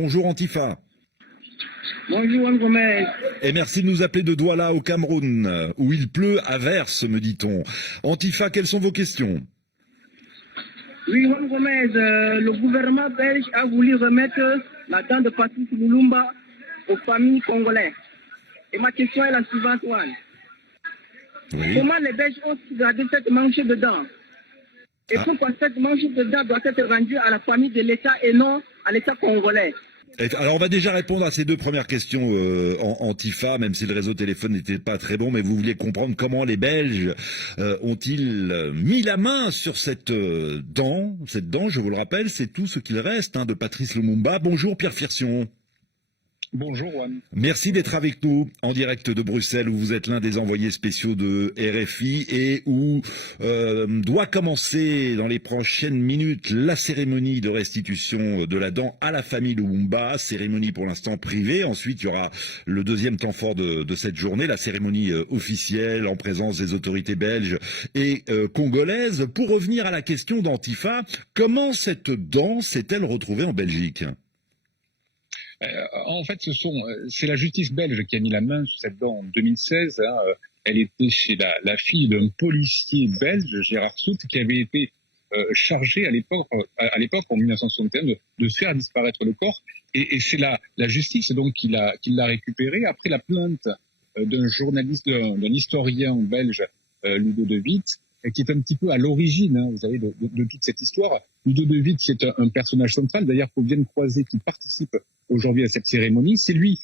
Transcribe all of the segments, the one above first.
Bonjour Antifa. Bonjour Juan Gomez. Et merci de nous appeler de Douala au Cameroun, où il pleut à verse, me dit-on. Antifa, quelles sont vos questions? Oui, Juan Gomez, le gouvernement belge a voulu remettre la dent de Patrice Lumumba aux familles congolaises. Et ma question est la suivante, Juan. Oui. Comment les Belges ont gardé cette manche de dents? Et pourquoi cette manche de dents doit être rendue à la famille de l'État et non à l'État congolais? Alors on va déjà répondre à ces deux premières questions Antifa, même si le réseau téléphone n'était pas très bon, mais vous vouliez comprendre comment les Belges ont-ils mis la main sur cette dent. Cette dent, je vous le rappelle, c'est tout ce qu'il reste de Patrice Lumumba. Bonjour Pierre Firsion. Bonjour Juan. Merci d'être avec nous en direct de Bruxelles, où vous êtes l'un des envoyés spéciaux de RFI et où doit commencer dans les prochaines minutes la cérémonie de restitution de la dent à la famille Lumumba, cérémonie pour l'instant privée. Ensuite, il y aura le deuxième temps fort de cette journée, la cérémonie officielle en présence des autorités belges et congolaises. Pour revenir à la question d'Antifa, comment cette dent s'est-elle retrouvée en Belgique ? En fait, c'est la justice belge qui a mis la main sur cette dent en 2016. Elle était chez la fille d'un policier belge, Gérard Sout, qui avait été chargé à l'époque, en 1961, de faire disparaître le corps. Et c'est la justice donc qui l'a récupéré après la plainte d'un journaliste, d'un historien belge, Ludo de Witt, qui est un petit peu à l'origine, vous savez, de toute cette histoire. Ludo de Witt, c'est un personnage central, d'ailleurs, qu'on vient de croiser, qui participe aujourd'hui à cette cérémonie. C'est lui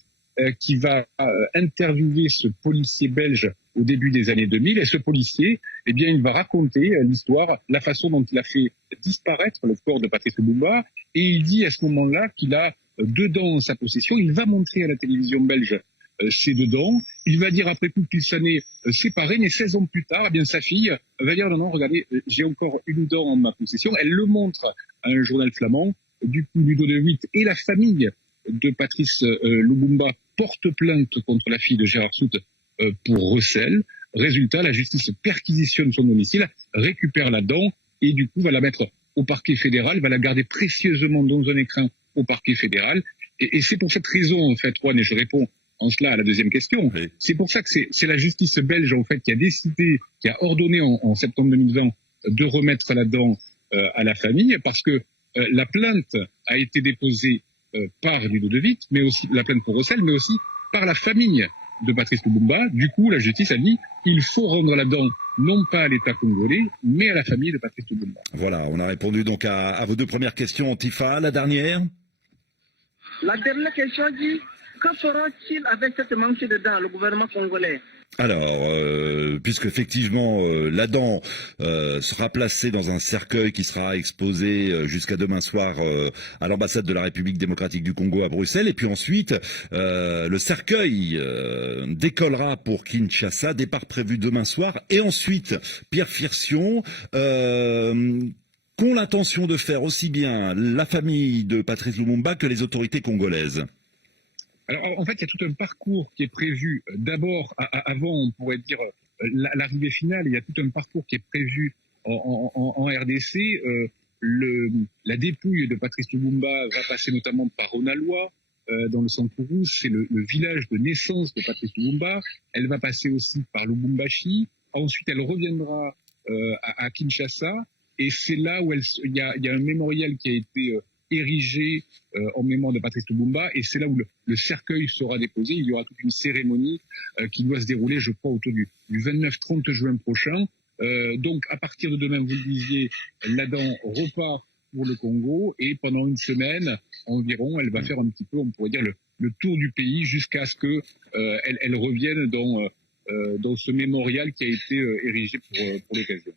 qui va interviewer ce policier belge au début des années 2000. Et ce policier, eh bien, il va raconter l'histoire, la façon dont il a fait disparaître le corps de Patrice Lumumba. Et il dit à ce moment-là qu'il a deux dents en sa possession. Il va montrer à la télévision belge ces deux dents. Il va dire après coup qu'il s'en est séparé, mais 16 ans plus tard, eh bien, sa fille va dire non, regardez, j'ai encore une dent en ma possession. Elle le montre à un journal flamand. Du coup, Ludo de Witt et la famille de Patrice Lumumba porte plainte contre la fille de Gérard Sout pour recel. Résultat, la justice perquisitionne son domicile, récupère la dent et du coup va la mettre au parquet fédéral, va la garder précieusement dans un écrin au parquet fédéral. Et c'est pour cette raison, en fait, Juan, et je réponds en cela à la deuxième question, oui. C'est pour ça que c'est la justice belge, en fait, qui a décidé, qui a ordonné en septembre 2020 de remettre la dent à la famille, parce que la plainte a été déposée par Ludo de Witt, mais aussi la plainte pour recel, mais aussi par la famille de Patrice Lumumba. Du coup, la justice a dit il faut rendre la dent non pas à l'État congolais, mais à la famille de Patrice Lumumba. Voilà, on a répondu donc à vos deux premières questions, Antifa. La dernière question dit que feront-ils avec cette manche de dents, le gouvernement congolais? Alors, puisque effectivement la dent sera placée dans un cercueil qui sera exposé jusqu'à demain soir à l'ambassade de la République démocratique du Congo à Bruxelles, et puis ensuite le cercueil décollera pour Kinshasa, départ prévu demain soir, et ensuite Pierre Firsion qu'ont l'intention de faire aussi bien la famille de Patrice Lumumba que les autorités congolaises. Alors, en fait, il y a tout un parcours qui est prévu. D'abord, avant, on pourrait dire l'arrivée finale, il y a tout un parcours qui est prévu en RDC. La dépouille de Patrice Lumumba va passer notamment par Ronaloa, dans le Sankourou. C'est le village de naissance de Patrice Lumumba. Elle va passer aussi par Lubumbashi. Ensuite, elle reviendra à Kinshasa. Et c'est là où il y a un mémorial qui a été érigé en mémoire de Patrice Lumumba, et c'est là où le cercueil sera déposé. Il y aura toute une cérémonie qui doit se dérouler, je crois, autour du 29-30 juin prochain. Donc, à partir de demain, vous le disiez, la dent repart pour le Congo, et pendant une semaine environ, elle va faire un petit peu, on pourrait dire, le tour du pays jusqu'à ce que elle revienne dans ce mémorial qui a été érigé pour l'occasion.